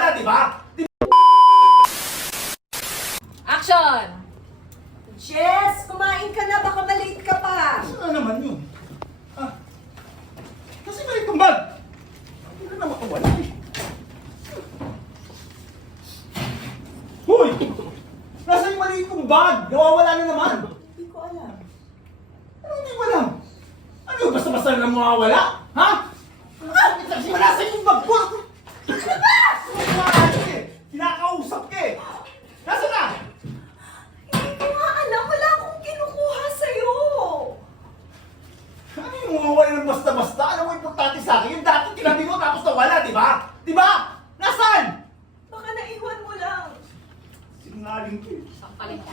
nawala, di ba? Action! Jess, kumain ka na, baka malate ka pa. Ano na naman yun? Ah, kasi may itong bag. Hindi na makawala eh. Hoy! Nasa yung maliit kong bag? Nawawala na naman. Hindi ko alam. Ano hindi mo alam? Ano yung basta-basta na mawawala? Ha? Kasi nasa yung bag ko. Ano ba? Kinakausap ka eh. Nasa na? Hindi ko nga alam, wala akong kinukuha sa'yo. Ano yung mawawala ng basta-basta? Alam mo importante sa akin? Yung dati tinabi mo tapos nawala, di ba? Di ba? Nasaan? Baka naiwan mo lang. Sinungaling ko eh. Sampaling ka.